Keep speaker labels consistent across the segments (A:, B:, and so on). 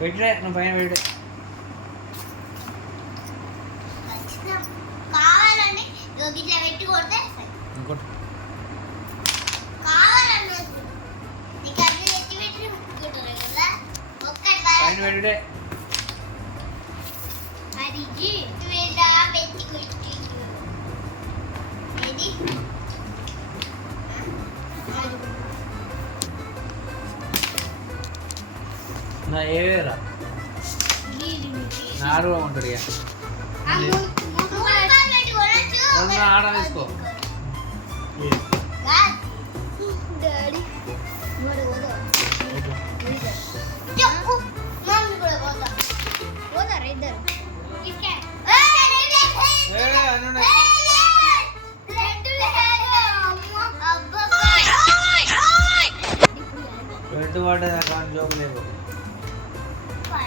A: పెట్టే నువ్వు పైన పెట్టే.
B: కావాలని ఇట్లా పెట్టి కొడితే
A: ఇంకోటి.
B: కావాలని నీకు అన్ని తెచ్చి పెట్టి పెట్టుకుంటారు కదా
A: నా ఏవేరా? నారు ఉంటుంది ఇక. ఆడ వేసుకో
B: డాడీ చెప్పు మమ్మీ కూడా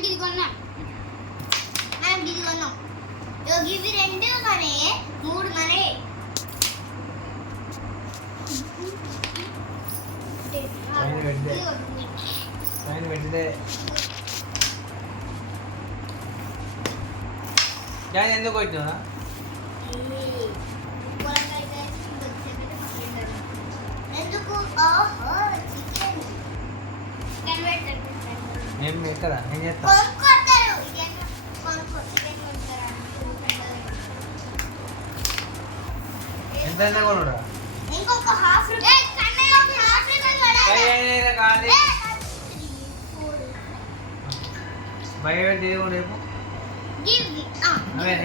B: మనం గిది కొన్నాం మనం గిది కొన్నాం ఇవి రెండు మనే మూడు మనే
A: పైన పెట్టితే. ఎందుకు వచ్చినా
B: ఎందుకు?
A: ఏం పెట్టరా? ఏం చేస్తా.
B: కొనుక్కొడతారు కొనుక్కో. చికెన్ కొనుక్కోరా
A: ఎంత ఎంత కొనుడా?
B: ఇంకొక హాఫ్ రూపాయి
A: బయట దేవుడు రేపు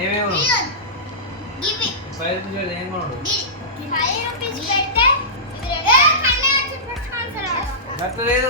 A: ఏమేమి ఫైవ్ రూపీస్ ఏం కొనుడు?
B: ఫైవ్ రూపీస్ పెడితే
A: లేదు.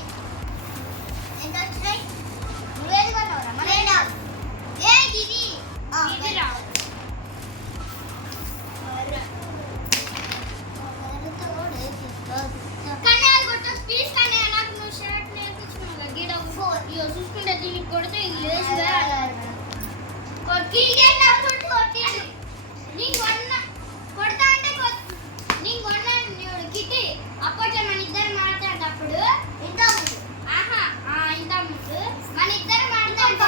B: చూసుకుంటే దీనికి కొడితే లేచి కొడతా అంటే నీకు కొన్న నీవు కిట్టి. మన ఇద్దరు మాట్లాడేటప్పుడు ఇంత ఆహా ఆ, ఇంత ముందు మన ఇద్దరు మాట్లాడితే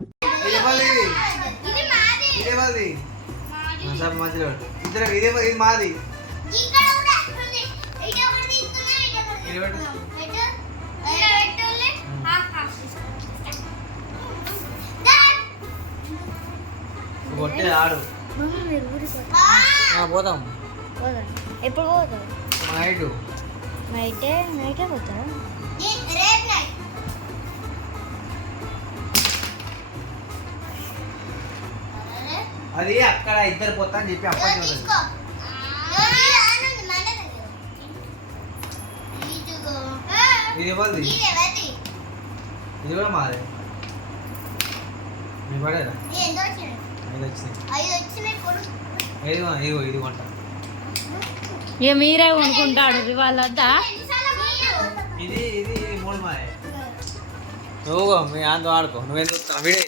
B: ఇది?
A: ఇది మాది. సరే మధ్యలో. ఇద్దరు ఇది ఎవ- ఇది మాది. కొట్టే ఆడు.
B: ఆ!
A: ఆ, పోదాం.
C: ఎప్పుడు పోతావు?
A: నైట్.
C: నైటే నైటే పోతారా
B: రేపు night.
A: అది అక్కడ ఇద్దరు పోతా అని చెప్పి అప్పటి ఇది?
B: ఇది
A: కూడా మాదే. మీ పడేరా
B: ఇది వచ్చినాయి?
A: ఐదు వచ్చినాయి.
B: ఐదు
A: ఇది కొంట.
C: ఇక మీరే కొనుక్కుంటాడు వాళ్ళ వద్ద?
A: ఇది ఇది ఇది మూడు మాదే. నువ్వు మీ ఆంతో ఆడుకో నువ్వేం చూస్తావు వీడే